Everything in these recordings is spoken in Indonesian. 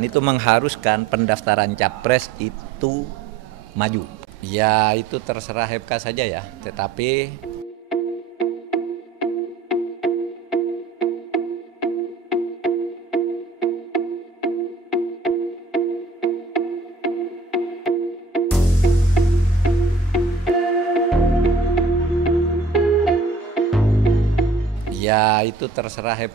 Itu mengharuskan pendaftaran capres itu maju. Ya itu terserah MK saja ya, tetapi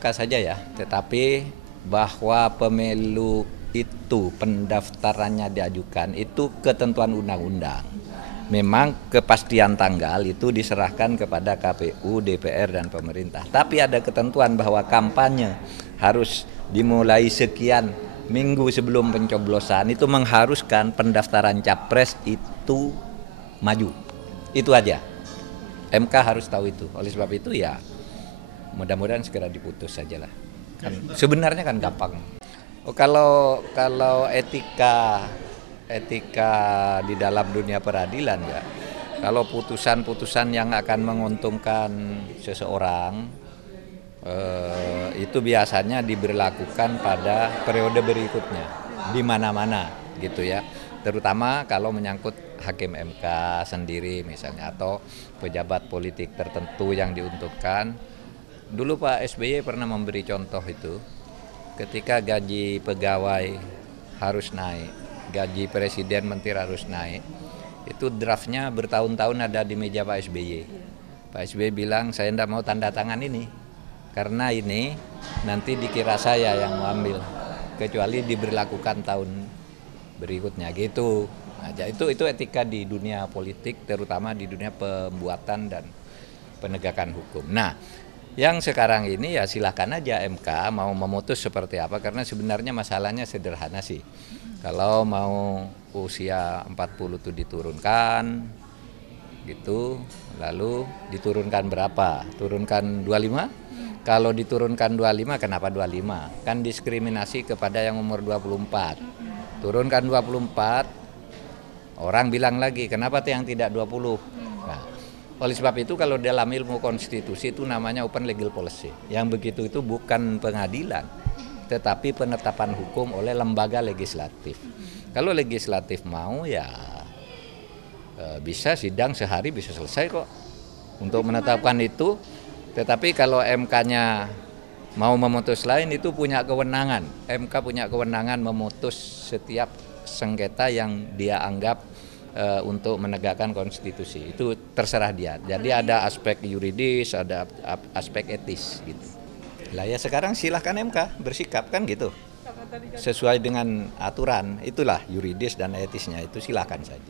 saja ya, tetapi bahwa pemilu itu pendaftarannya diajukan itu ketentuan undang-undang. Memang kepastian tanggal itu diserahkan kepada KPU, DPR, dan pemerintah. Tapi ada ketentuan bahwa kampanye harus dimulai sekian minggu sebelum pencoblosan, itu mengharuskan pendaftaran capres itu maju. Itu aja. MK harus tahu itu. Oleh sebab itu ya mudah-mudahan segera diputus saja lah. Sebenarnya kan gampang. Kalau etika di dalam dunia peradilan ya, kalau putusan-putusan yang akan menguntungkan seseorang itu biasanya diberlakukan pada periode berikutnya di mana-mana gitu ya, terutama kalau menyangkut hakim MK sendiri misalnya atau pejabat politik tertentu yang diuntungkan. Dulu Pak SBY pernah memberi contoh itu. Ketika gaji pegawai harus naik, gaji presiden menteri harus naik, itu draftnya bertahun-tahun ada di meja Pak SBY. Pak SBY bilang saya tidak mau tanda tangan ini, karena ini nanti dikira saya yang mau ambil, kecuali diberlakukan tahun berikutnya gitu. Nah, itu etika di dunia politik, terutama di dunia pembuatan dan penegakan hukum. Nah, yang sekarang ini ya silakan aja MK mau memutus seperti apa, karena sebenarnya masalahnya sederhana sih. Kalau mau usia 40 itu diturunkan gitu, lalu diturunkan berapa? Turunkan 25? Kalau diturunkan 25 kenapa 25? Kan diskriminasi kepada yang umur 24. Turunkan 24, orang bilang lagi kenapa yang tidak 20? Nah, oleh sebab itu kalau dalam ilmu konstitusi itu namanya open legal policy. Yang begitu itu bukan pengadilan, tetapi penetapan hukum oleh lembaga legislatif. Kalau legislatif mau ya bisa sidang sehari bisa selesai kok untuk menetapkan itu. Tetapi kalau MK-nya mau memutus lain itu punya kewenangan. MK punya kewenangan memutus setiap sengketa yang dia anggap untuk menegakkan konstitusi. Itu terserah dia. Jadi ada aspek yuridis, ada aspek etis gitu. Lah ya sekarang silahkan MK bersikap kan gitu. Sesuai dengan aturan, itulah yuridis dan etisnya, itu silahkan saja.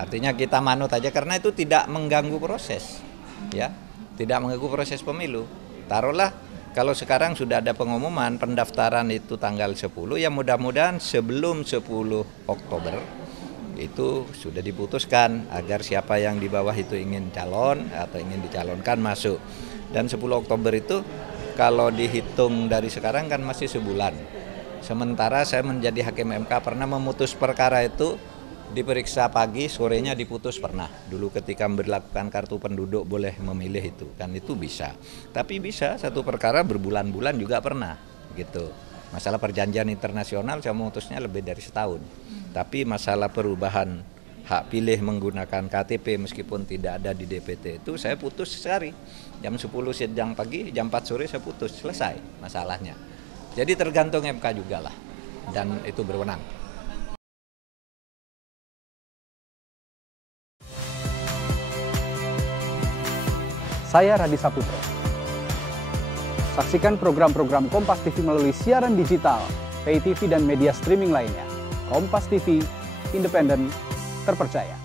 Artinya kita manut aja karena itu tidak mengganggu proses. Ya, tidak mengganggu proses pemilu. Taruhlah kalau sekarang sudah ada pengumuman pendaftaran itu tanggal 10, ya mudah-mudahan sebelum 10 Oktober itu sudah diputuskan agar siapa yang di bawah itu ingin calon atau ingin dicalonkan masuk. Dan 10 Oktober itu kalau dihitung dari sekarang kan masih sebulan. Sementara saya menjadi hakim MK pernah memutus perkara itu diperiksa pagi, sorenya diputus pernah. Dulu ketika memberlakukan kartu penduduk boleh memilih itu, kan itu bisa. Tapi bisa satu perkara berbulan-bulan juga pernah gitu. Masalah perjanjian internasional saya memutusnya lebih dari setahun. Tapi masalah perubahan hak pilih menggunakan KTP meskipun tidak ada di DPT itu saya putus sehari. Jam 10 sidang pagi, jam 4 sore saya putus, selesai masalahnya. Jadi tergantung MK juga lah, dan itu berwenang. Saya Radi Saputro. Saksikan program-program Kompas TV melalui siaran digital, pay TV dan media streaming lainnya. Kompas TV, independen, terpercaya.